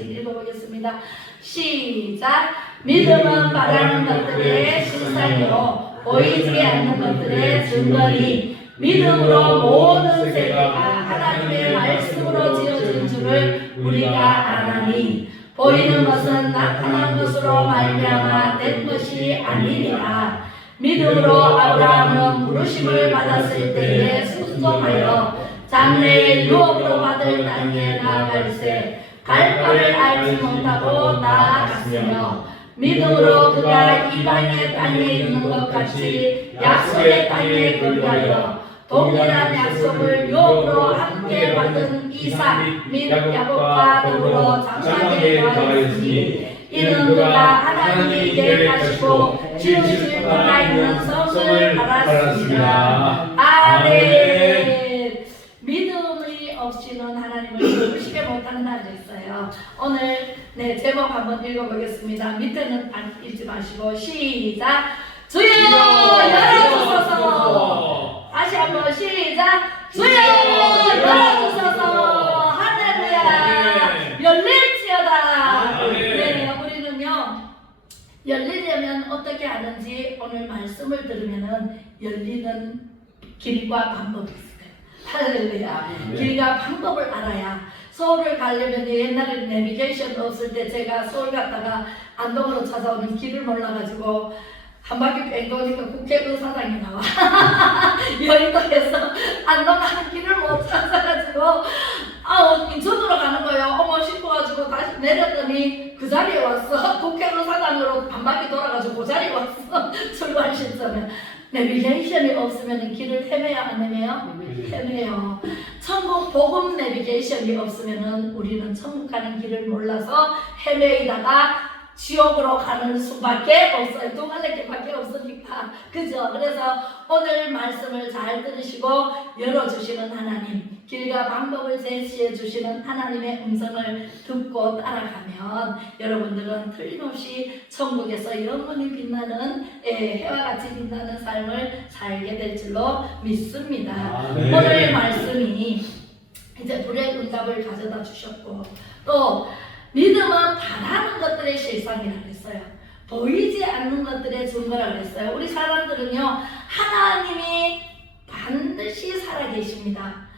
하나씩 읽어보겠습니다. 시작. 믿음은 바라는 것들의 실상이요 보이지 않는 것들의 증거니 믿음으로 모든 세계가 하나님의 말씀으로 지어진 줄을 우리가 아나니 보이는 것은 나타난 것으로 말미암아 된 것이 아니니라. 믿음으로 아브라함은 부르심을 받았을 때에 순종하여 장래의 유업으로 받을 땅에 나아갈새 갈 바를 알지 못하고 나아갔으며 믿음으로 그가 이방의 땅에 있는 것 같이 약속의 땅에 거주하여 동일한 약속을 유업으로 함께 받은 이삭 및 야곱과 더불어 장막에 거하였으니 이는 그가 하나님이 계획하시고 지으실 바가 있는 성을 알았습니다. 아멘. 믿음이 없이는 하나님을 부르시게 못한다 그랬어요. 오늘 제목 한번 읽어보겠습니다. 밑에는 읽지 마시고 시작. 주여 열어주소서. 다시 한번 시작. 주여 열어주소서. 할렐루야. 열릴지어다. 네, 우리는요 열리려면 어떻게 하는지 오늘 말씀을 들으면은 열리는 길과 방법이 있어요. 할렐루야. 길과 방법을 알아야. 서울을 가려면 옛날에 내비게이션 없을 때 제가 서울 갔다가 안동으로 찾아오는 길을 몰라가지고 한 바퀴 뺑 도니까 국회의사당이 나와. 여의도에서 안동 가는 길을 못 찾아가지고 인천으로 가는 거예요. 어머 싶어가지고 다시 내렸더니 그 자리에 왔어. 국회의사당으로 한 바퀴 돌아가지고 그 자리에 왔어. 출발 시점에. 내비게이션이 없으면 길을 헤매야 안 헤매요? 헤매요. 천국 복음 내비게이션이 없으면 우리는 천국 가는 길을 몰라서 헤매이다가 지옥으로 가는 수밖에 없어요. 두 갈래길밖에 없으니까. 그죠? 그래서 오늘 말씀을 잘 들으시고 열어주시는 하나님, 길과 방법을 제시해 주시는 하나님의 음성을 듣고 따라가면 여러분들은 틀림없이 천국에서 영원히 빛나는 해와 같이 빛나는 삶을 살게 될 줄로 믿습니다. 오늘 말씀이 이제 불의 응답을 가져다 주셨고 또 믿음은 바라는 것들의 실상이라고 했어요. 보이지 않는 것들의 증거라고 했어요. 우리 사람들은요 하나님이 반드시 살아계십니다.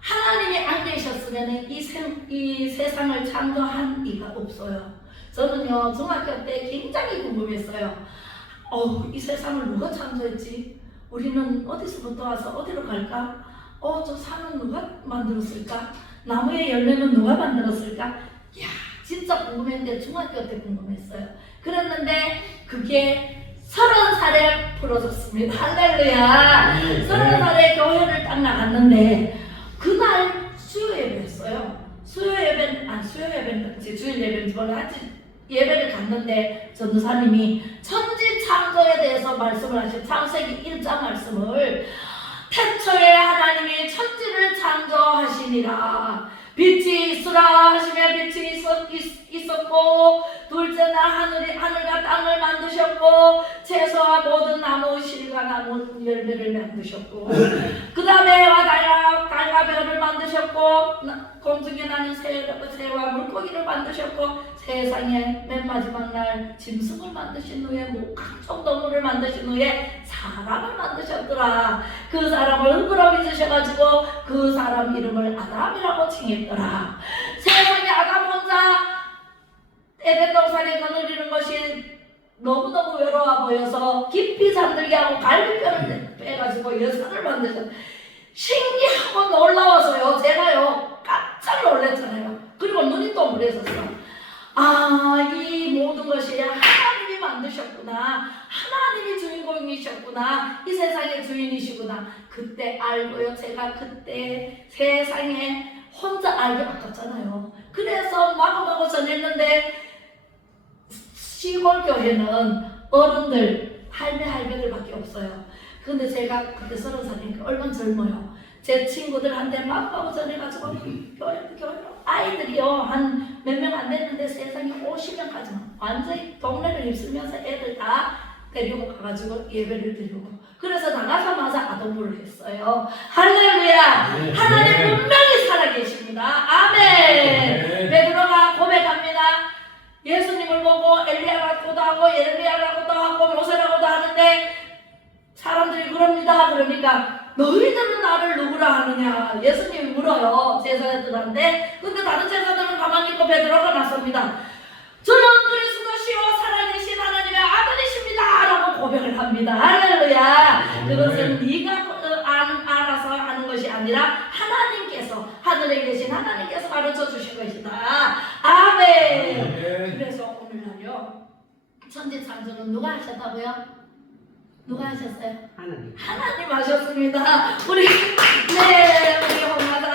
하나님이 안 계셨으면 이 세상을 창조한 이가 없어요. 저는요 중학교 때 굉장히 궁금했어요. 이 세상을 누가 창조했지? 우리는 어디서부터 와서 어디로 갈까? 저 산은 누가 만들었을까? 나무의 열매는 누가 만들었을까? 야, 진짜 궁금했는데 중학교 때 궁금했어요. 그랬는데 그게 30살에 풀어졌습니다. 할렐루야. 30살에 교회를 딱 나갔는데 그날 수요 예배였어요. 수요 예배는 주일 예배인지 몰라. 하여튼 예배를 갔는데 전도사님이 천지 창조에 대해서 말씀을 하신 창세기 1장 말씀을 태초에 하나님이 천지를 창조하시니라. 빛이 있으라 하시며 빛이 있었고 둘째 날 하늘과 땅을 만드셨고 채소와 모든 나무 실과 나무 열매를 만드셨고 그 다음에 해와 달과 별을 만드셨고 공중에 나는 새와 물고기를 만드셨고 세상에 맨 마지막 날 짐승을 만드신 후에 각종 동물을 만드신 후에 사람을 만드셨더라. 그 사람을 흥그러 빚으셔가지고 그 사람 이름을 아담이라고 칭했더라. 세상에 아담 혼자 에덴 동산에 거느리는 것이 너무너무 외로워 보여서 깊이 잠들게 하고 갈비뼈를 빼가지고 여성을 만드셨. 신기하고 놀라워서요 제가요 깜짝 놀랐잖아요. 그리고 눈이 또 물에섰어. 이 모든 것이 하나님이 만드셨구나. 하나님이 주인공이셨구나. 이 세상의 주인이시구나. 그때 알고요. 제가 그때 세상에 혼자 알기 아깝잖아요. 그래서 마구마구 전했는데 시골 교회는 어른들, 할매들밖에 없어요. 근데 제가 그때 30살이니까 얼마나 젊어요. 제 친구들한테 마구마구 전해가지고 교회 아이들이요 한 몇 명 안 됐는데 세상에 50명까지만 완전히 동네를 입술면서 애들 다 데리고 가가지고 예배를 드리고 그래서 나가자마자 아동부를 했어요. 할렐루야. 하나님 분명히 살아계십니다. 아멘. 베드로가 고백합니다. 예수님을 보고 엘리야라고도 하고 예레미야라고도 하고 모세라고도 하는데 사람들이 그럽니다. 그러니까 너희들은 나를 누구라 하느냐 예수님이 물어요 제자들한테. 근데 다른 제자들은 가만히 있고 베드로가 나섭니다. 저는 그리스도시요 살아계신 하나님의 아들이십니다 라고 고백을 합니다. 할렐루야. 그것은 네가 알아서 하는 것이 아니라 하나님께서 하늘에 계신 하나님께서 가르쳐 주신 것이다. 아멘. 그래서 오늘날요 천지창조는 누가 하셨다고요? 누가 하셨어요? 하나님 하셨습니다. 우리 홍마다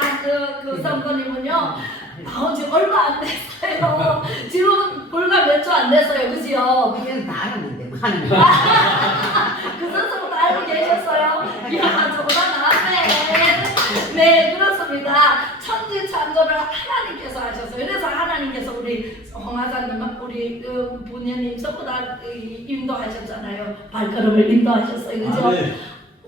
그 성도님은요 나온 지 얼마 안 됐어요. 지금 불과 몇 주 안 됐어요, 그지요? 그냥 다 알았는데 하나님. 그 선생님도 알고 계셨어요? 이야, 저보다 나았네. 네, 그렇습니다. 천지창조를 하나님께서 하셨어요. 그래서 하나님께서 우리 홍하자님, 우리 부녀님 전부 다 인도하셨잖아요. 발걸음을 인도하셨어요, 그죠?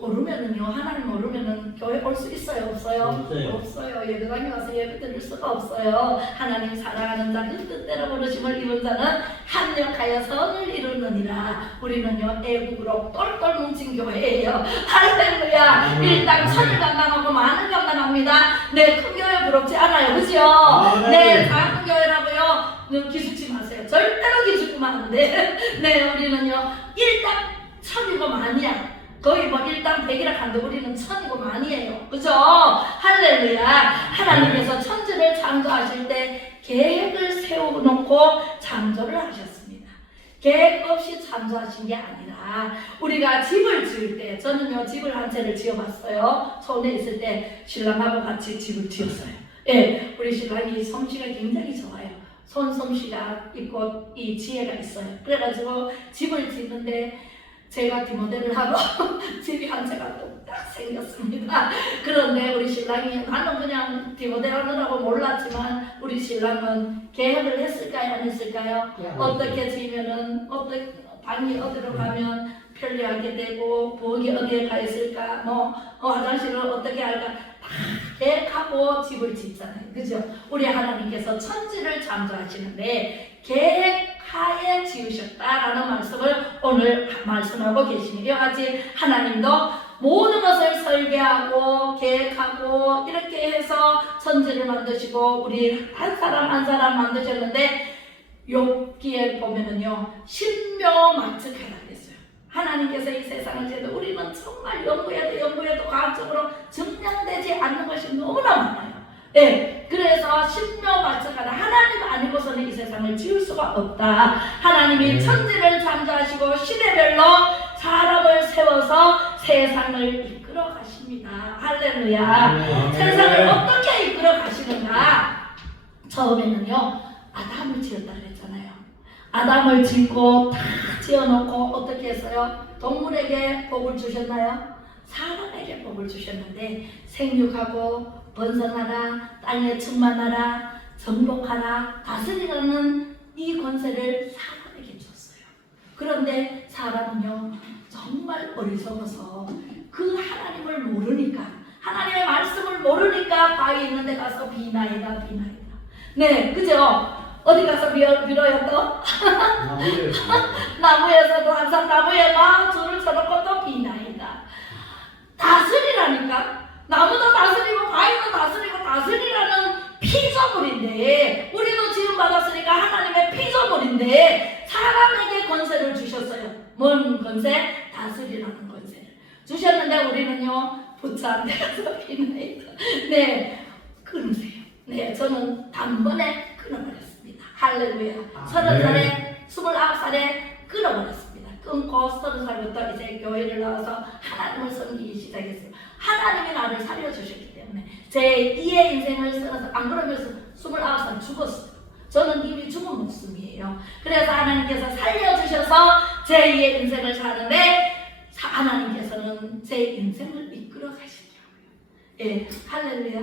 모르면은요, 하나님 모르면은 교회 올 수 있어요, 없어요? 없어요. 예배당에 와서 예배 드릴 수가 없어요. 하나님 사랑하는 자, 그 뜻대로 부르심을 입은 자는 합력하여 선을 이루느니라. 우리는요, 애국으로 똘똘 뭉친 교회예요. 할렐루야. 일당 천을 감당하고 만을 감당합니다. 네, 큰 교회 부럽지 않아요, 그죠? 네, 작은 교회라고요. 기죽지 마세요. 절대로 기죽으면 안 돼. 네, 우리는요, 일당 천이고 만이야. 거의 뭐 일당 100이라 한데 우리는 천이고 만이에요. 그죠? 할렐루야. 하나님께서 천지를 창조하실 때 계획을 세워놓고 창조를 하셨습니다. 계획 없이 창조하신 게 아니라 우리가 집을 지을 때 저는요 집을 한 채를 지어봤어요. 서울에 있을 때 신랑하고 같이 집을 지었어요. 예, 우리 신랑이 솜씨가 굉장히 좋아요. 솜씨가 있고 이 지혜가 있어요. 그래가지고 집을 짓는데 제가 디모델을 하고 집이 한 채가 뚝딱 생겼습니다. 그런데 우리 신랑이 나는 그냥 디모델 하느라고 몰랐지만 우리 신랑은 계획을 했을까요? 안 했을까요? 어떻게 지으면은 방이 어디로 가면 편리하게 되고 부엌이 어디에 가 있을까 뭐 화장실을 어떻게 할까 다 계획하고 집을 짓잖아요. 그죠? 우리 하나님께서 천지를 창조하시는데 계획하에 지으셨다라는 말씀을 오늘 말씀하고 계십니다. 이와 같이 하나님도 모든 것을 설계하고 계획하고 이렇게 해서 천지를 만드시고 우리 한 사람 한 사람 만드셨는데 욥기에 보면은요 신묘막측하라 그랬어요. 하나님께서 이 세상을 지어도 우리는 정말 연구해도 과학적으로 증명되지 않는 것이 너무나 많아요. 네, 그래서 신묘막측하라. 하나님 아니고서는 이 세상을 지을 수가 없다. 하나님이 천지를 창조하시고 시대별로 사람을 세워서 세상을 이끌어 가십니다. 할렐루야. 세상을 어떻게 이끌어 가시는가? 처음에는요 아담을 지었다 그랬잖아요. 아담을 짓고 다 지어놓고 어떻게 했어요? 동물에게 복을 주셨나요? 사람에게 복을 주셨는데 생육하고 번성하라, 땅에 충만하라, 정복하라, 다스리라는 이 권세를 사람에게 줬어요. 그런데 사람은요 정말 어리석어서 그 하나님을 모르니까 하나님의 말씀을 모르니까 바위 있는 데 가서 비나이다. 네, 그죠? 어디 가서 빌어요 또? 나무에서도 항상 나무에 막 줄을 쳐놓고 또 비나이다. 다스리라니까. 나무도 다스리고 바위도 다스리고 다스리라는 피조물인데 우리도 지음받았으니까 하나님의 피조물인데 사람에게 권세를 주셨어요. 뭔 권세? 다스리라는 권세를 주셨는데 우리는요 부처 안 돼서 비나이다. 네, 끊으세요. 네, 저는 단번에 끊어버렸습니다. 할렐루야. 30살에 29살에 끊어버렸습니다. 끊고 30살부터 이제 교회를 나와서 하나님을 섬기기 시작했어요. 하나님이 나를 살려주셨기 때문에 제 2의 인생을 살아서 안 그러면 29살 죽었어요. 저는 이미 죽은 목숨이에요. 그래서 하나님께서 살려주셔서 제 2의 인생을 사는데 하나님께서는 제 인생을 이끌어 가시더라고요. 예, 할렐루야.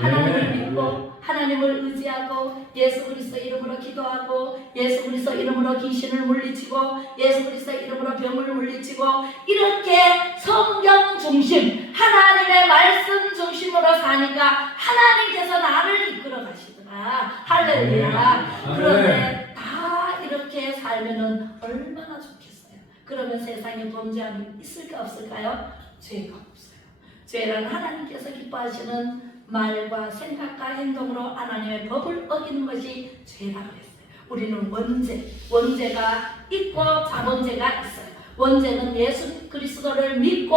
하나님을 믿고 하나님을 의지하고 예수 그리스도 이름으로 기도하고 예수 그리스도 이름으로 귀신을 물리치고 예수 그리스도 이름으로 병을 물리치고 이렇게 성경 중심 하나님의 말씀 중심으로 사니까 하나님께서 나를 이끌어 가시더라. 할렐루야. 그런데 다 알면은 얼마나 좋겠어요. 그러면 세상에 범죄함이 있을까 없을까요? 죄가 없어요. 죄란 하나님께서 기뻐하시는 말과 생각과 행동으로 하나님의 법을 어기는 것이 죄라고 했어요. 우리는 원죄가 있고 자범죄가 있어요. 원죄는 예수 그리스도를 믿고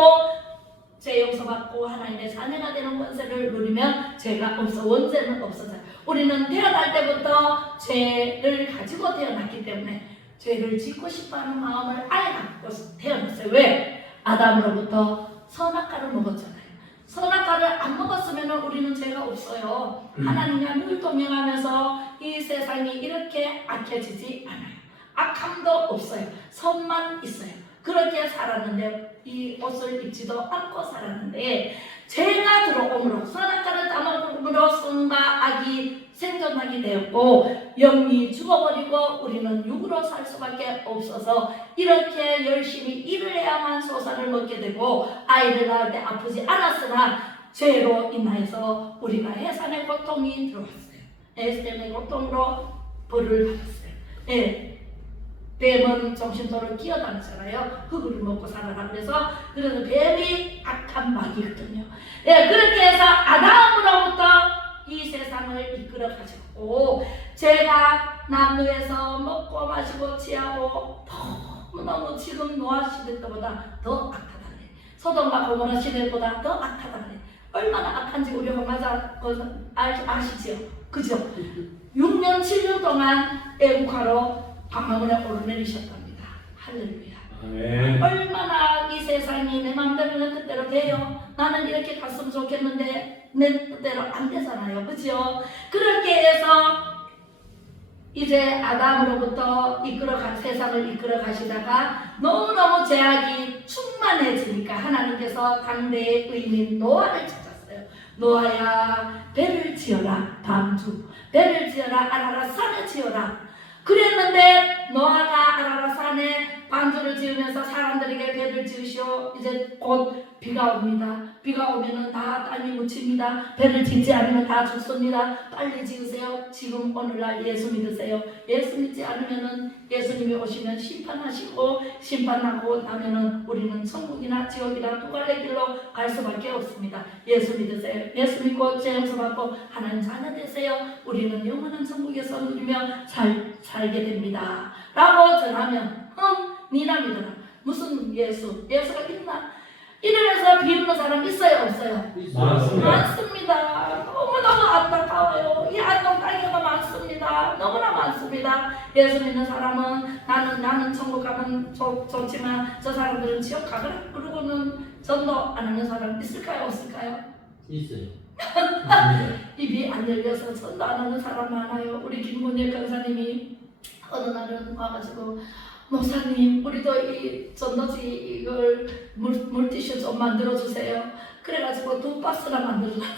죄 용서받고 하나님의 자녀가 되는 권세를 누리면 죄가 없어. 원죄는 없어져요. 우리는 태어날 때부터 죄를 가지고 태어났기 때문에 죄를 짓고 싶어하는 마음을 아예 갖고 태어났어요. 왜? 아담으로부터 선악과를 먹었잖아요. 선악과를 안 먹었으면 우리는 죄가 없어요. 하나님과 늘 동행하면서 이 세상이 이렇게 악해지지 않아요. 악함도 없어요. 선만 있어요. 그렇게 살았는데 이 옷을 입지도 않고 살았는데 죄가 들어옴으로 선악과를 따먹음으로 선과 악이 생존하게 되었고 영이 죽어버리고 우리는 육으로 살 수밖에 없어서 이렇게 열심히 일을 해야만 소산을 먹게 되고 아이를 낳을 때 아프지 않았으나 죄로 인하여서 우리가 해산의 고통이 들어왔어요. 해산의 고통으로 벌을 받았어요. 예. 뱀은 정신도를 끼어다니잖아요. 흙을 먹고 살아라. 그래서 뱀이 악한 마귀거든요. 예, 그렇게 해서 아담으로부터 이 세상을 이끌어 가지고 제가 나무에서 먹고 마시고 취하고 너무너무 지금 노아 시대 때보다 더 악하다네. 소돔과 고모라 시대보다 더 악하다네. 얼마나 악한지 우리가 아시죠? 그죠? 6년 7년 동안 애국하러 광화문에 오르내리셨답니다. 할렐루야. 네. 얼마나 이 세상이 내 마음대로 내 뜻대로 돼요. 나는 이렇게 갔으면 좋겠는데 내 뜻대로 안 되잖아요. 그죠? 그렇게 해서 이제 아담으로부터 세상을 이끌어 가시다가 너무너무 죄악이 충만해지니까 하나님께서 당대의 의인 노아를 찾았어요. 노아야 배를 지어라. 방주 배를 지어라. 아라라 산을 지어라. 그랬는데 노아가 아라라산에 방주를 지으면서 사람들에게 배를 지으시오. 이제 곧 비가 옵니다. 비가 오면은 다 땅이 묻힙니다. 배를 짓지 않으면 다 죽습니다. 빨리 지으세요. 지금 오늘날 예수 믿으세요. 예수 믿지 않으면은 예수님이 오시면 심판하시고 심판하고 나면은 우리는 천국이나 지옥이나 두 갈래 길로 갈 수밖에 없습니다. 예수 믿으세요. 예수 믿고 죄 용서 받고 하나님 자녀 되세요. 우리는 영원한 천국에서 누리며 살게 됩니다. 라고 전하면 니나 믿어라. 무슨 예수가 있나? 이러면서 비웃는 사람 있어요 없어요? 많습니다. 너무너무 안타까워요. 이 안동 땅에가 많습니다. 너무나 많습니다. 예수 믿는 사람은 나는 천국 가면 좋지만 저 사람들은 지옥 가거라. 그러고는 전도 안 하는 사람 있을까요 없을까요? 있어요. 입이 안 열려서 전도 안 하는 사람 많아요. 우리 김문일 강사님이 어느 날은 와가지고 목사님 우리도 이 전도지 이걸 물티슈 좀 만들어주세요. 그래가지고 2박스나 만들어놨어요.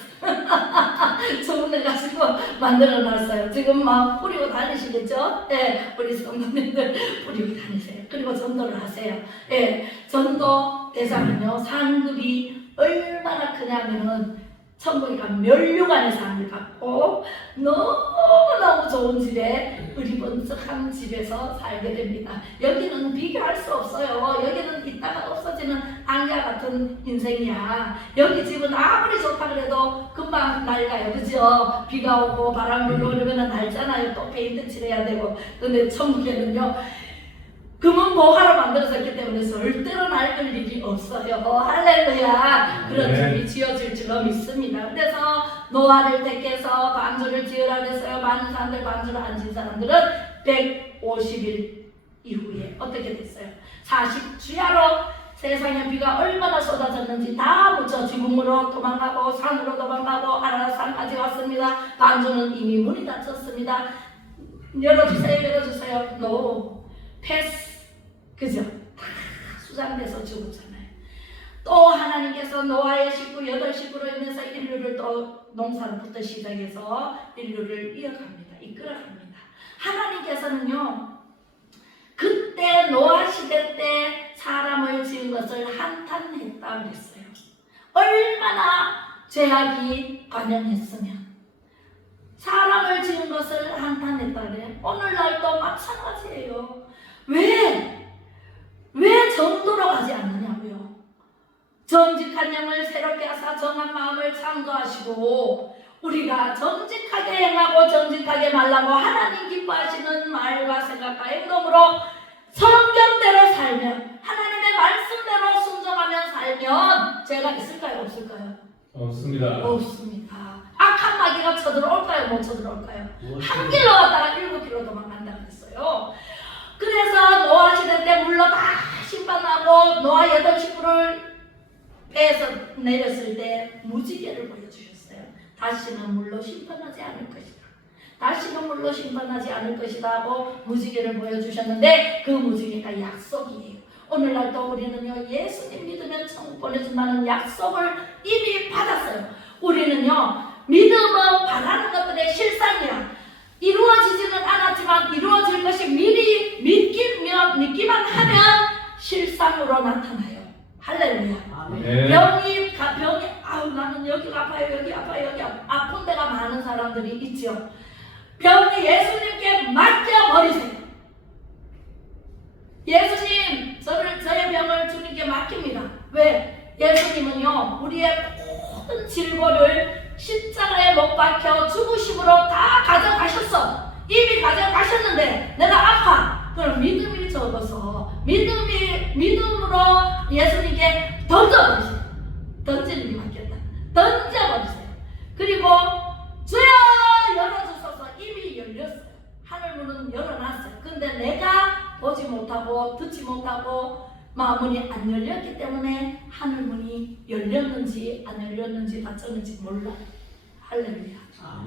주문해가지고 만들어놨어요. 지금 막 뿌리고 다니시겠죠? 예, 우리 성도님들 뿌리고 다니세요. 그리고 전도를 하세요. 예, 전도 대상은요 상급이 얼마나 크냐면은 천국에 가면 면류관의 상을 받고 너무너무 좋은 집에 으리번쩍한 집에서 살게 됩니다. 여기는 비교할 수 없어요. 여기는 있다가 없어지는 안개 같은 인생이야. 여기 집은 아무리 좋다 그래도 금방 낡아요. 그죠? 비가 오고 바람 불고 이러면 낡잖아요. 또 페인트 칠해야 되고. 근데 천국에는요 금은 보화로 만들어졌기 때문에 절대로 낡을 일이 없어요. 할렐루야. 그런 집이 지어질 줄로 믿습니다. 그래서 노아를 택해서 방주를 지으라 그랬어요. 많은 사람들 방주를 안 지은 사람들은 150일 이후에 어떻게 됐어요? 40주야로 세상에 비가 얼마나 쏟아졌는지 다 묻혀 지붕으로 도망가고 산으로 도망가고 아라산까지 왔습니다. 방주는 이미 문이 닫혔습니다. 열어주세요. No. 패스. 그죠? 다 수장돼서 죽었잖아요. 또 하나님께서 노아의 식구 8식구로 인해서 인류를 또 농사로부터 시작해서 인류를 이어갑니다. 이끌어갑니다. 하나님께서는요 그때 노아 시대 때 사람을 지은 것을 한탄했다 그랬어요. 얼마나 죄악이 관영했으면 사람을 지은 것을 한탄했다 그래요. 오늘날도 마찬가지예요. 왜 정도로 가지 않느냐고요. 정직한 영을 새롭게 하사 정한 마음을 창조하시고 우리가 정직하게 행하고 정직하게 말하고 하나님 기뻐하시는 말과 생각과 행동으로 성경대로 살면, 하나님의 말씀대로 순종하면 살면 죄가 있을까요? 없을까요? 없습니다. 없습니다. 악한 마귀가 쳐들어올까요? 못 쳐들어올까요? 한 길로 갔다가 7길로 도망간다고 했어요. 그래서 노아 시대 때 물로 다 심판하고 노아 8식구를 배에서 내렸을 때 무지개를 보여주셨어요. 다시는 물로 심판하지 않을 것이다. 다시는 물로 심판하지 않을 것이다 하고 무지개를 보여주셨는데 그 무지개가 약속이에요. 오늘날도 우리는요, 예수님 믿으면 천국 보내준다는 약속을 이미 받았어요. 우리는요, 믿음은 바라는 것들의 실상이야. 이루어지지는 않았지만 이루어질 것이 미리 믿기만 하면 실상으로 나타나요. 할렐루야. 네. 병이 아우 나는 여기가 아파요, 여기 아파요, 여기 아픈 데가 많은 사람들이 있죠. 병이 예수님께 맡겨버리세요. 예수님, 저의 병을 주님께 맡깁니다. 왜? 예수님은요, 우리의 모든 질고를 십자가에 못 박혀 죽으심으로 다 가져가셨어. 이미 가져가셨는데 내가 아파. 그럼 믿음이 적어서 믿음으로 예수님께 던져버리세요. 던지는 게 맞겠다. 던져버리세요. 그리고 주여 열어주소서. 이미 열렸어요. 하늘문은 열어놨어요. 근데 내가 보지 못하고 듣지 못하고 마음문이 안 열렸기 때문에 하늘문이 열렸는지 안 열렸는지 닫혔는지 몰라. 할렐루야.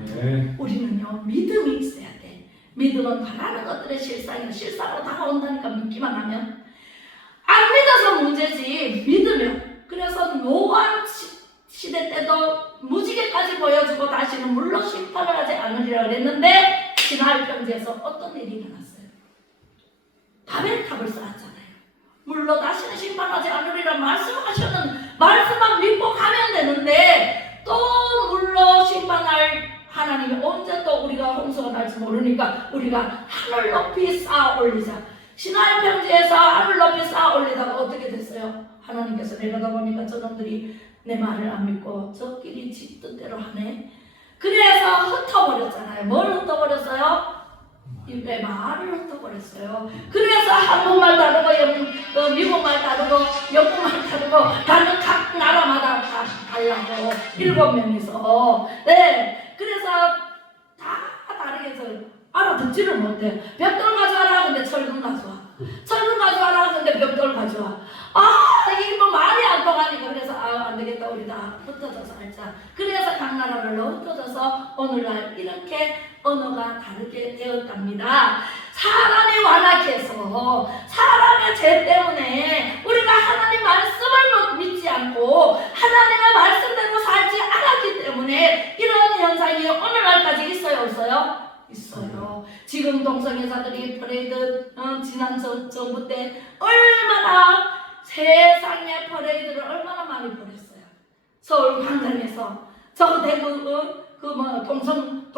네. 우리는요, 믿음이 있어야 돼. 믿음은 바라는 것들의 실상으로 다가온다니까. 믿기만 하면. 안 믿어서 문제지 믿으면. 그래서 노아 시대 때도 무지개까지 보여주고 다시는 물로 심판을 하지 않으리라 그랬는데 시나이 평지에서 어떤 일이 일어났어요? 바벨탑을 쌓았잖아요. 물로 다시는 심판하지 않으리라 말씀하셨는 말씀만 믿고 가면 되는데 또 물로 심판할 하나님이 언제 또 우리가 홍수가 날지 모르니까 우리가 하늘 높이 쌓아 올리자. 시나이 평지에서 하늘 높이 쌓아 올리다가 어떻게 됐어요? 하나님께서 내려다보니까 저놈들이 내 말을 안 믿고 저끼리 지 뜻대로 하네. 그래서 흩어버렸잖아요. 뭘 흩어버렸어요? 입에 말을 흩어버렸어요. 그래서 한국말 다르고 미국말 다르고 영국말 다르고 다른 각 나라마다 다 달라고 7명이서 네, 그래서 다 다르게 해서 알아듣지를 못해요. 벽돌 가져와라 근데 철근 가져와. 철근 가져와라 근데 벽돌 가져와. 이게 뭐 말이 안 통하니까 그래서 안 되겠다, 우리 다 흩어져서 살자. 그래서 각 나라별로 흩어져서 오늘날 이렇게 언어가 다르게 되었답니다. 사람이 완악해서 사람의 죄 때문에 우리가 하나님 말씀을 믿지 않고 하나님의 말씀대로 살지 않았기 때문에 이런 현상이 오늘날까지 있어요, 없어요? 있어요. 지금 동성애자들이 퍼레이드 지난 정부 때 얼마나 세상의 퍼레이드를 얼마나 많이 보냈어요. 서울 광장에서 저 대구 동성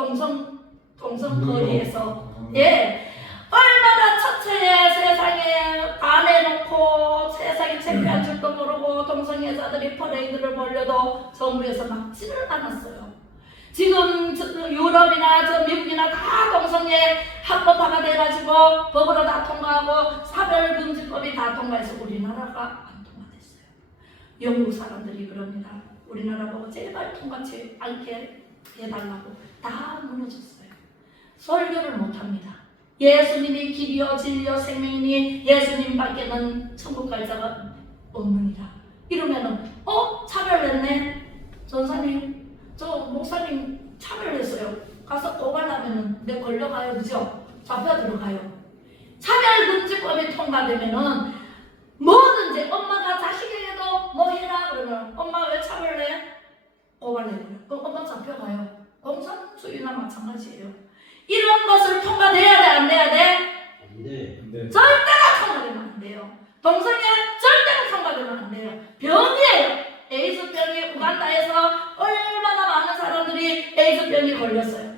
거리에서 얼마나 처처에 세상에 다 내놓고 세상에 창피한 줄도 모르고 동성애자들이 퍼레이드를 벌려도 정부에서 막지를 않았어요. 지금 유럽이나 미국이나 다 동성애 합법화가 돼가지고 법으로 다 통과하고 사별금지법이 다 통과해서 우리나라가 안 통과됐어요. 영국 사람들이 그럽니다. 우리나라 보고 제발 통과치 않게 해달라고 다 무너졌어요. 설교를 못합니다. 예수님이 길이요 진리요 생명이니 예수님밖에는 천국 갈 자가 없느니라. 이러면은 차별했네. 전사님 저 목사님 차별했어요. 가서 고발하면은 내 걸려가요. 그죠? 잡혀 들어가요. 차별금지법이 통과되면은 뭐든지 엄마가 자식에게도 뭐 해라 그러면 엄마 왜 차별해? 고발해버려. 그럼 엄마 잡혀가요. 공산주의나 마찬가지예요. 이런 것을 통과돼야 돼, 안 돼야 돼? 네. 절대로 통과되면 안 돼요. 동성애 절대로 통과되면 안 돼요. 병이에요. 에이즈병이 우간다에서 얼마나 많은 사람들이 에이즈병이 걸렸어요.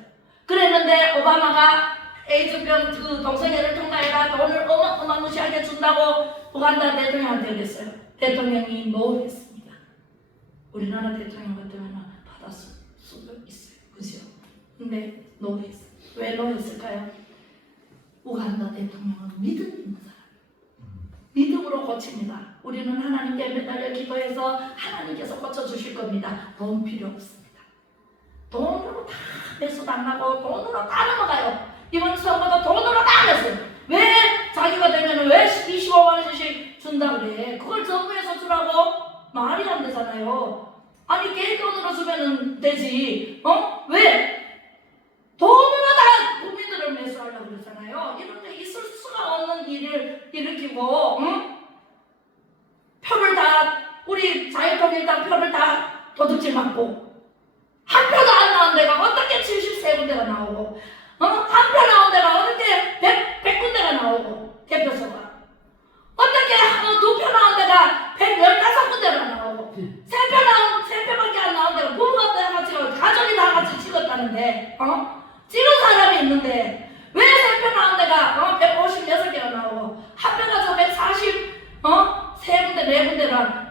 그랬는데 오바마가 에이즈병 그 동성애를 통과해라 돈을 어마무시하게 준다고 우간다 대통령한테 그랬어요. 대통령이 노했습니다. 우리나라 대통령 같으면 받았을 수도 있어요. 그죠? 근데 노했어요. 왜 노했을까요? 우간다 대통령은 믿음 있는 사람이에요. 믿음으로 고칩니다. 우리는 하나님께 매달려 기도해서 하나님께서 고쳐주실 겁니다. 돈 필요 없습니다. 돈으로 다 매수 당하고 돈으로 다 넘어가요. 이번 선거도 돈으로 다 냈어요. 왜 자기가 되면 왜 25만 원씩 준다 그래? 그걸 정부에서 주라고? 말이 안 되잖아요. 아니 개인돈으로 주면 되지. 왜? 돈으로 다 국민들을 매수하려고 그러잖아요. 이런 데 있을 수가 없는 일을 일으키고 표를 다 우리 자유통일당 표를 다 도둑질 맞고 한 표도 안 나온 데가 어떻게 73군데가 나오고 한 표 나온 데가 어떻게 100군데가 나오고 대표소가 어떻게 두 표 나온 데가 115군데가 나오고 세 표밖에 안 나온 데가 부부가 다 같이 가족이 다 같이 찍었다는데 찍은 사람이 있는데 왜 세 표 나온 데가 156개가 나오고 한 표 가지고 140 세 군데 네 군데가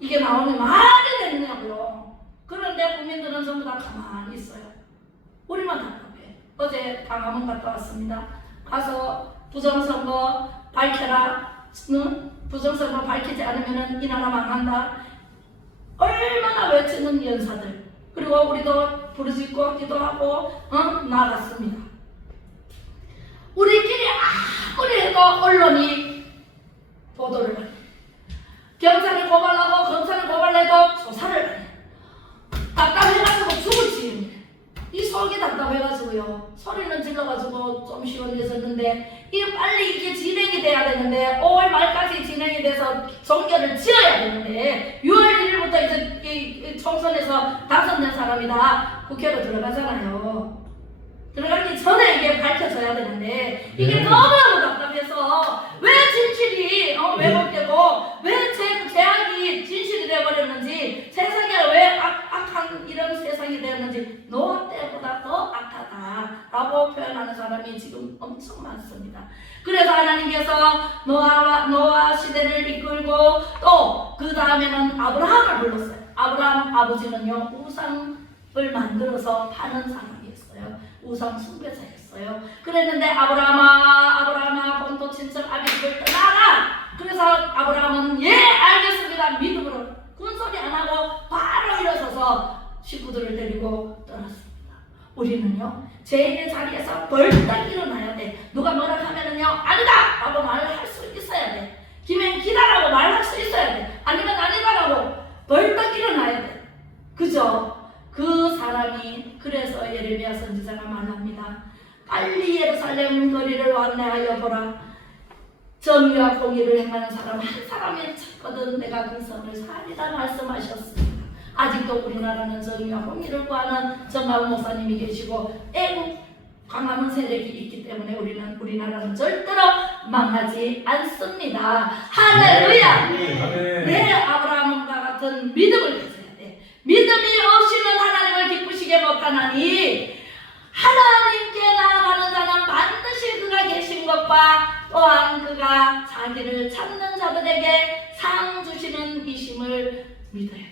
이게 나오면 말이 되느냐고요. 그런데 국민들은 전부 다 가만히 있어요. 우리만 답답해. 어제 광화문 갔다 왔습니다. 가서 부정선거 밝혀라. 부정선거 밝히지 않으면 이 나라 망한다. 얼마나 외치는 연사들. 그리고 우리도 부르짖고 기도하고 나갔습니다. 우리끼리 아무리 해도 언론이 보도를 안 해. 경찰이 고발하고 검찰이 고발해도 조사를 안 해. 답답해가지고 죽을 지경이래. 이 속이 답답해가지고요. 소리는 질러가지고 좀 시원해졌는데 빨리 이게 진행이 돼야 되는데 5월 말까지 진행이 돼서 종결을 지어야 되는데 6월 1일부터 이제 이 총선에서 5명 사람이 다 국회로 들어가잖아요. 들어가기 전에 이게 밝혀져야 되는데 이게 너무너무 답답해서 왜 진실이 왜곡되고 왜 제약이 진실이 되어버렸는지 세상에 왜 악한 이런 세상이 되었는지 노아 때보다 더 악하다라고 표현하는 사람이 지금 엄청 많습니다. 그래서 하나님께서 노아 시대를 이끌고 또 그 다음에는 아브라함을 불렀어요. 아브라함 아버지는요 우상을 만들어서 파는 사람이었어요. 우상 숭배자였어요. 그랬는데 아브라함아 본토 친척 아비집을 떠나라. 그래서 아브라함은 예 알겠습니다 믿음으로 군소리 안 하고 바로 일어서서 식구들을 데리고 떠났습니다. 우리는요 죄인의 자리에서 벌떡 일어나야 돼. 누가 뭐라 하면은요 아니다 라고 말을 할 수 있어야 돼. 김행기다라고 말할 수 있어야 돼. 아니면 아니다라고 벌떡 일어나야 돼. 그죠? 그 사람이 그래서 예레미야 선지자가 말합니다. 빨리 예루살렘 거리를 안내하여 보라. 정의와 공의를 행하는 사람 한 사람이 찾거든 내가 그 성을 살리라 말씀하셨습니다. 아직도 우리나라는 정의와 공의를 구하는 정광훈 목사님이 계시고 애국 광화문 세력이 있기 때문에 우리나라는 절대로 망하지 않습니다. 할렐루야! 내 아브라함과 같은 믿음을 가져야 돼. 믿음이 없이는 하나님을 기쁘시게 못하나니 하나님께 나아가는 자는 반드시 그가 계신 것과 또한 그가 자기를 찾는 자들에게 상 주시는 이심을 믿어야 돼요.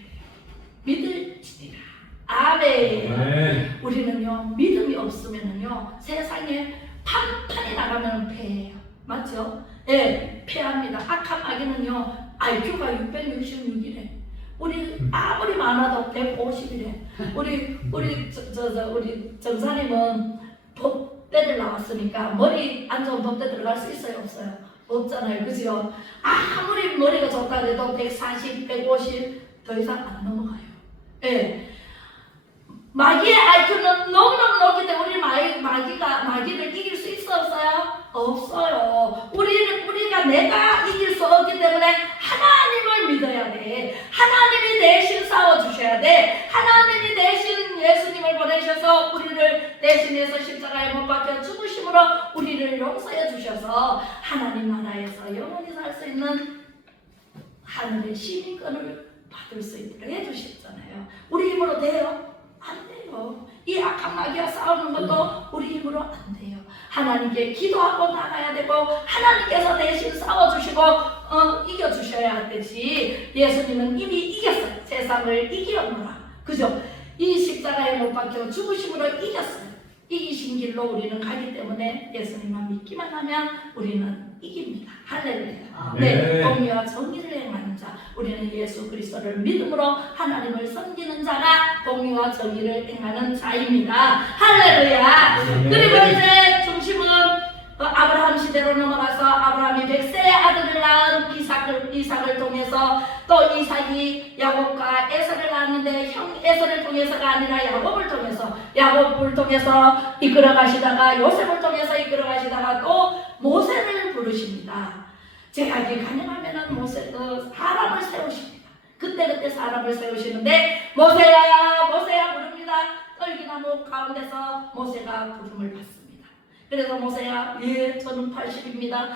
믿을지니라. 아멘. 우리는요 믿음이 없으면은요 세상에 판판이 나가면 패해요. 맞죠? 예, 패합니다. 악한 마귀는요 IQ가 666이래. 우리 아무리 많아도 150이래. 우리 정사님은 법대를 나왔으니까 머리 안 좋은 법대 들어갈 수 있어요 없어요? 없잖아요. 그죠? 아무리 머리가 좋다 해도 140, 150 더 이상 안 넘어가요. 예. 마귀의 IQ는 너무너무 높기 때문에 우리 마귀를 이길 수 있어 없어요? 없어요. 우리가 내가 이길 수 없기 때문에 하나님을 믿어야 돼. 하나님이 대신 싸워주셔야 돼. 하나님이 대신 예수님을 보내셔서 우리를 대신해서 십자가에 못 박혀 죽으심으로 우리를 용서해 주셔서 하나님 나라에서 영원히 살 수 있는 하늘의 시민권을 받을 수 있도록 해주셨잖아요. 우리 힘으로 돼요? 안 돼요. 이 악한 마귀와 싸우는 것도 우리 힘으로 안 돼요. 하나님께 기도하고 나가야 되고 하나님께서 대신 싸워주시고 이겨주셔야 되지. 예수님은 이미 이겼어요. 세상을 이기었노라. 그죠? 이 십자가에 못 박혀 죽으심으로 이겼어요. 이기신 길로 우리는 가기 때문에 예수님만 믿기만 하면 우리는 이깁니다. 할렐루야. 네, 공의와 정의를 행하는 자, 우리는 예수 그리스도를 믿음으로 하나님을 섬기는 자가 공의와 정의를 행하는 자입니다. 할렐루야. 그리고 이제 중심은 아브라함 시대로 넘어가서 아브라함이 100세의 아들을 낳은 이삭을 통해서 또 이삭이 야곱과 에서를 낳았는데 형 에서를 통해서가 아니라 야곱을 통해서 이끌어 가시다가 요셉을 통해서 이끌어 가시다가 또 모세를 부르십니다. 제약이 가능하면은 사람을 세우십니다. 그때 사람을 세우시는데 모세야 부릅니다. 떨기나무 가운데서 모세가 부름을 받습니다. 그래서 모세야, 예, 저는 80입니다.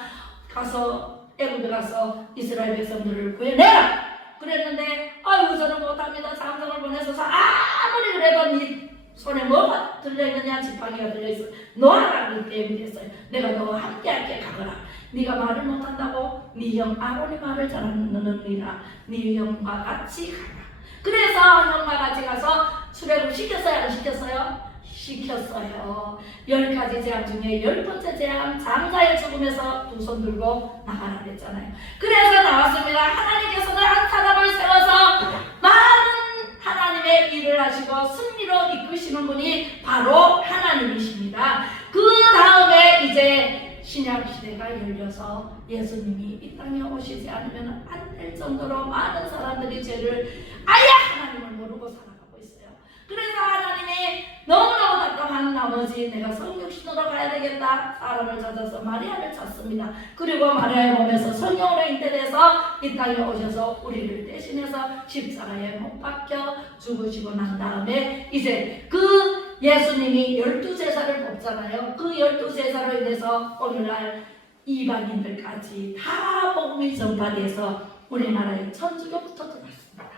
가서 애굽에 가서 이스라엘 백성들을 구해내라. 그랬는데 아유 저는 못합니다. 장성을 보내서 아무리 그래도 네 손에 뭐가 들려있느냐, 지팡이가 들려있어. 놓아라. 그때 됐어요. 내가 너와 함께할게. 가거라. 네가 말을 못한다고 네 형 아론이 말을 잘하느니라. 네 형과 같이 가라. 그래서 형과 같이 가서 출애굽 시켰어요? 안 시켰어요? 시켰어요. 10가지 재앙 중에 10번째 재앙, 장자의 죽음에서 두 손 들고 나가라 그랬잖아요. 그래서 나왔습니다. 하나님께서는 한 사람을 세워서 많은 하나님의 일을 하시고 승리로 이끄시는 분이 바로 하나님이십니다. 그 다음에 이제 신약 시대가 열려서 예수님이 이 땅에 오시지 않으면 안 될 정도로 많은 사람들이 죄를 아예 하나님을 모르고 살아가고 있어요. 그래서 하나님이 너무너무 답답한 나머지 내가 성육신으로 가야 되겠다. 사람을 찾아서 마리아를 찾습니다. 그리고 마리아의 몸에서 성령으로 인도돼서 이 땅에 오셔서 우리를 대신해서 십자가에 못 박혀 죽으시고 난 다음에 이제 그 예수님이 12제사를 뽑잖아요. 그 12제사로 인해서 오늘날 이방인들까지 다 복음이 전파돼서 우리나라에 천주교부터 들어왔습니다.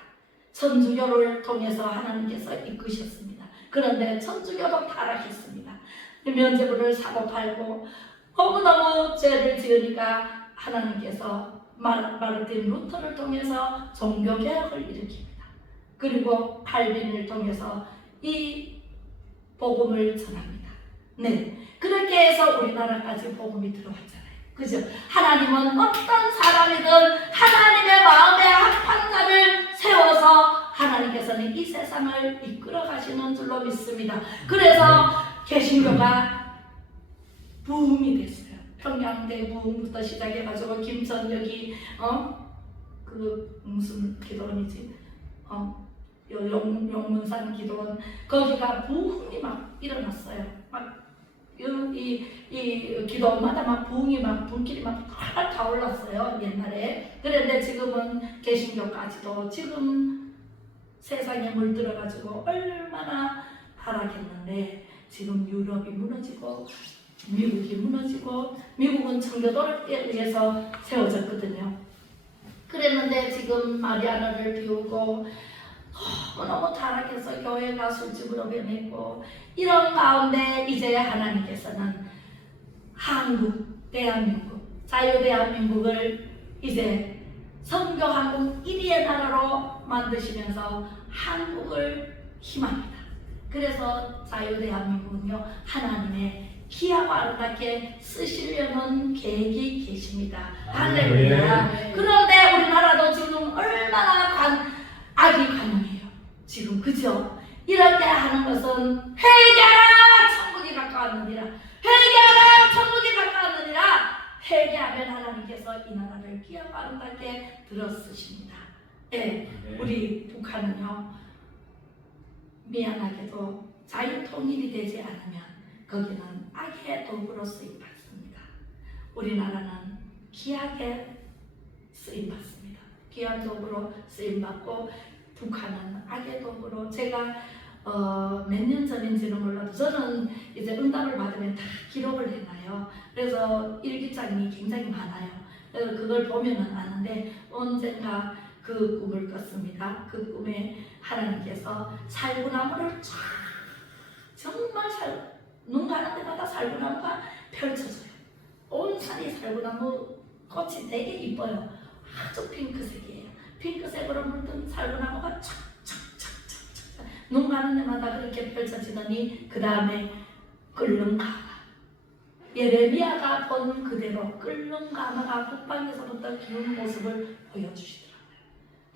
천주교를 통해서 하나님께서 이끄셨습니다. 그런데 천주교도 타락했습니다. 면죄부를 사고 팔고 너무너무 죄를 지으니까 하나님께서 마르틴 루터를 통해서 종교개혁을 일으킵니다. 그리고 칼빈을 통해서 이 복음을 전합니다. 네, 그렇게 해서 우리나라까지 복음이 들어왔잖아요. 그죠? 하나님은 어떤 사람이든 하나님의 마음에 합한 자를 세워서 하나님께서는 이 세상을 이끌어 가시는 줄로 믿습니다. 그래서 개신교가 부흥이 됐어요. 평양대 부흥부터 시작해가지고 김선혁이 그 무슨 기도원이지? 용문산 기도원 거기가 부흥이 막 일어났어요. 막 이 기도원마다 막 부흥이 막 불길이 막 타올랐어요 옛날에. 그런데 지금은 개신교까지도 지금 세상에 물들어가지고 얼마나 타락했는데 지금 유럽이 무너지고 미국이 무너지고 미국은 청교도에 의해서 세워졌거든요. 그랬는데 지금 마리아나를 비우고 너무 타락해서 교회가 술집으로 변했고 이런 가운데 이제 하나님께서는 한국, 대한민국, 자유대한민국을 이제 선교한국 1위의 나라로 만드시면서 한국을 희망합니다. 그래서 자유대한민국은요 하나님의 귀하고 아름답게 쓰시려는 계획이 계십니다. 할렐루야. 그런데 우리나라도 지금 얼마나 악이 가능해요. 지금 그죠? 이럴 때 하는 것은 회개하라 천국이 가까웠느니라. 회개하라 천국이 가까웠느니라. 회개하면 하나님께서 이 나라를 귀하고 아름답게 들어쓰십니다. 네, 우리 북한은요 미안하게도 자유통일이 되지 않으면 거기는 악의 도구로 쓰임받습니다. 우리나라는 귀하게 쓰임받습니다. 귀한 도구로 쓰임받고 북한은 악의 도구로 제가 몇 년 전인지는 몰라도 저는 이제 응답을 받으면 다 기록을 해놔요. 그래서 일기장이 굉장히 많아요. 그래서 그걸 보면은 아는데 언젠가 그 꿈을 꿨습니다. 그 꿈에 하나님께서 살구나무를 쫙 정말 눈 가는 데마다 살구나무가 펼쳐져요. 온 산이 살구나무 꽃이 되게 이뻐요. 아주 핑크색이에요. 핑크색으로 물든 살구나무가 촥촥촥촥 눈 가는 데마다 그렇게 펼쳐지더니 그 다음에 끓는 가마. 예레미야가 본 그대로 끓는 가마가 북방에서부터 기운 모습을 보여주시더라고요.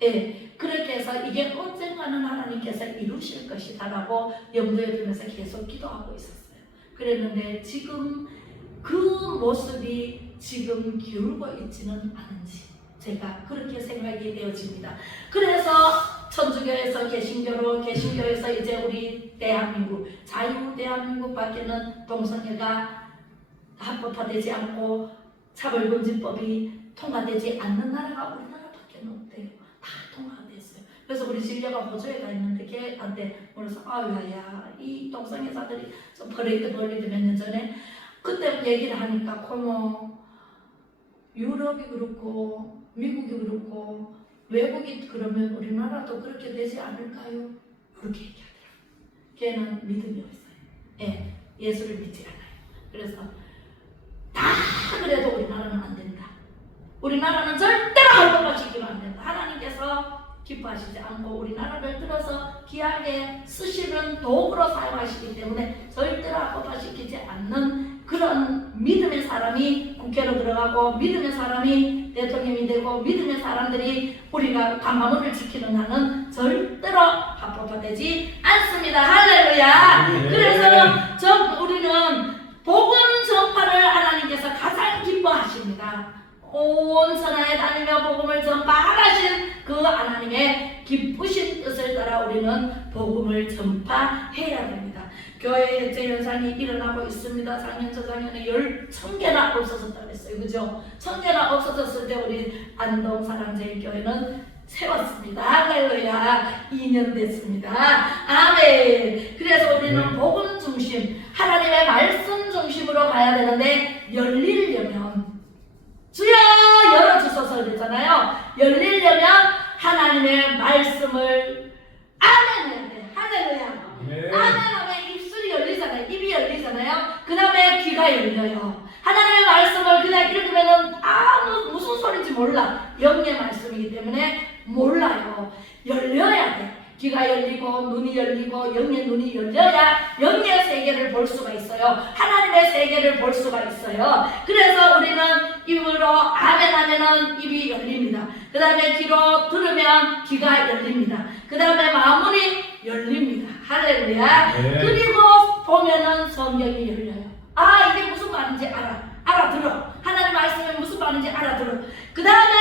예, 그렇게 해서 이게 언젠가는 하나님께서 이루실 것이다라고 염두에 두면서 계속 기도하고 있었어요. 그랬는데 지금 그 모습이 지금 기울고 있지는 않은지 제가 그렇게 생각이 되어집니다. 그래서 천주교에서 개신교로, 개신교에서 이제 우리 대한민국, 자유 대한민국 밖에는 동성애가 합법화되지 않고 차별금지법이 통과되지 않는 나라가 우리나라밖에 없대요. 다 통과가 됐어요. 그래서 우리 진료가 호주에 가 있는데 걔한테 물어서 아유야 이 동성애자들이 좀 퍼레이드 몇 년 전에 그때 얘기를 하니까 고모 유럽이 그렇고 미국이 그렇고 외국이 그러면 우리나라도 그렇게 되지 않을까요? 그렇게 얘기하더라고요. 걔는 믿음이 없어요. 예, 예수를 믿지 않아요. 그래서 다 그래도 우리나라는 안 된다. 우리나라는 절대로 합법화시키면 안 된다. 하나님께서 기뻐하시지 않고 우리나라를 들어서 귀하게 쓰시는 도구로 사용하시기 때문에 절대로 합법화시키지 않는 그런 믿음의 사람이 국회로 들어가고 믿음의 사람이 대통령이 되고 믿음의 사람들이 우리가 광화문을 지키는 한은 절대로 합법화되지 않습니다. 할렐루야. 그래서 우리는 복음 전파를 하나님께서 가장 기뻐하십니다. 온 선하에 다니며 복음을 전파하신 그 하나님의 기쁘신 뜻을 따라 우리는 복음을 전파해야 됩니다. 교회 해체 현상이 일어나고 있습니다. 작년 저작년에 10,000개나 없어졌다고 했어요. 그죠? 1000개나 없어졌을 때 우리 안동사랑제일교회는 세웠습니다. 할렐루야. 2년 됐습니다. 아멘. 그래서 우리는 복음 중심, 하나님의 말씀 중심으로 가야 되는데 열리려면 주여 열어주소서 그랬잖아요. 열리려면 하나님의 말씀을 아멘 해야 돼. 할렐루야. 네. 아멘 하면 입술이 열리잖아요. 입이 열리잖아요. 그 다음에 귀가 열려요. 하나님의 말씀을 그냥 읽으면은 무슨 소리인지 몰라. 영의 말씀이기 때문에 몰라요. 열려야 돼. 귀가 열리고 눈이 열리고 영의 눈이 열려야 영의 세계를 볼 수가 있어요. 하나님의 세계를 볼 수가 있어요. 그래서 우리는 입으로 아멘 하면은 입이 열립니다. 그 다음에 귀로 들으면 귀가 열립니다. 그 다음에 마음문이 열립니다. 할렐루야. 네. 그리고 보면은 성경이 열려요. 이게 무슨 말인지 알아들어. 하나님 말씀이 무슨 말인지 알아들어. 그 다음에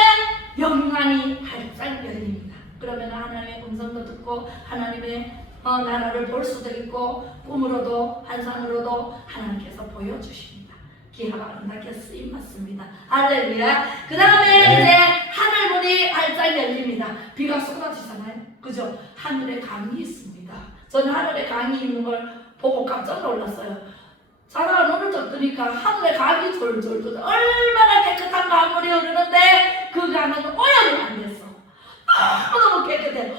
영안이 활짝 열립니다. 그러면 하나님의 음성도 듣고 하나님의 나라를 볼 수도 있고 꿈으로도 환상으로도 하나님께서 보여주십니다. 기하가 아름답게 쓰임받습니다. 할렐루야. 그 다음에 이제 하늘문이 활짝 열립니다. 비가 쏟아지잖아요. 그죠? 하늘에 강이 있습니다. 저는 하늘에 강이 있는 걸 보고 깜짝 놀랐어요. 자다가 눈을 떴더니까 하늘에 강이 졸졸졸 얼마나 깨끗한 강물이 흐르는데 그 강은 오염이 안 됐어. 너무너무 깨끗해.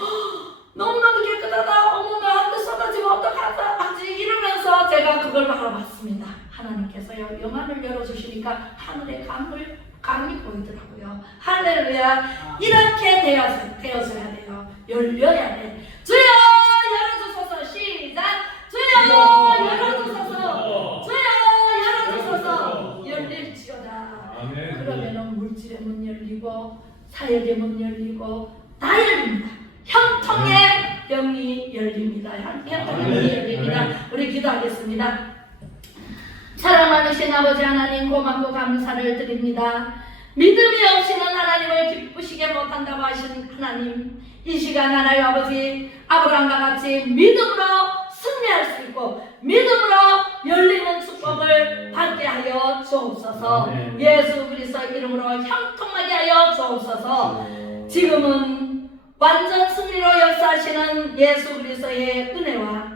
너무너무 깨끗하다. 어머나 한테 쏟아지면 어떡하지 이러면서 제가 그걸 바라봤습니다. 하나님께서요 영안을 열어주시니까 하늘에 강이 보이더라고요. 할렐루야. 이렇게 되어져야 돼요. 열려야 돼. 주여 열어주소서. 시작. 주여 열어주소서. 주여 열어주소서. 열릴지어다. 아멘. 그러면은 물질의 문 열리고 사역의 문 열리고 다 열립니다. 형통의 영이 열립니다. 형통의 문이 열립니다. 우리 기도하겠습니다. 사랑 많으신 아버지 하나님 고맙고 감사를 드립니다. 믿음이 없이는 하나님을 기쁘시게 못한다고 하신 하나님, 이 시간 하나님 아버지 아브라함과 같이 믿음으로 승리할 수 있고 믿음으로 열리는 축복을 받게 하여 주옵소서. 예수 그리스도의 이름으로 형통하게 하여 주옵소서. 지금은 완전 승리로 역사하시는 예수 그리스도의 은혜와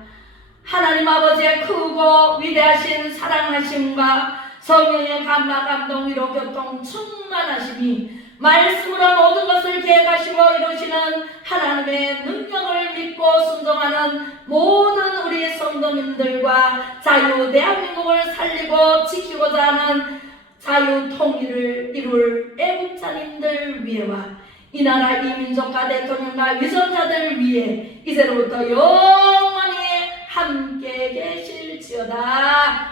하나님 아버지의 크고 위대하신 사랑하심과 성령의 감화 감동 위로 교통 충만하심이 말씀으로 모든 것을 계획하시고 이루시는 하나님의 능력을 믿고 순종하는 모든 우리 성도님들과 자유 대한민국을 살리고 지키고자 하는 자유 통일을 이룰 애국자님들 위에와 이 나라 이 민족과 대통령과 위선자들 위해 이제로부터 영원히 함께 계실지어다.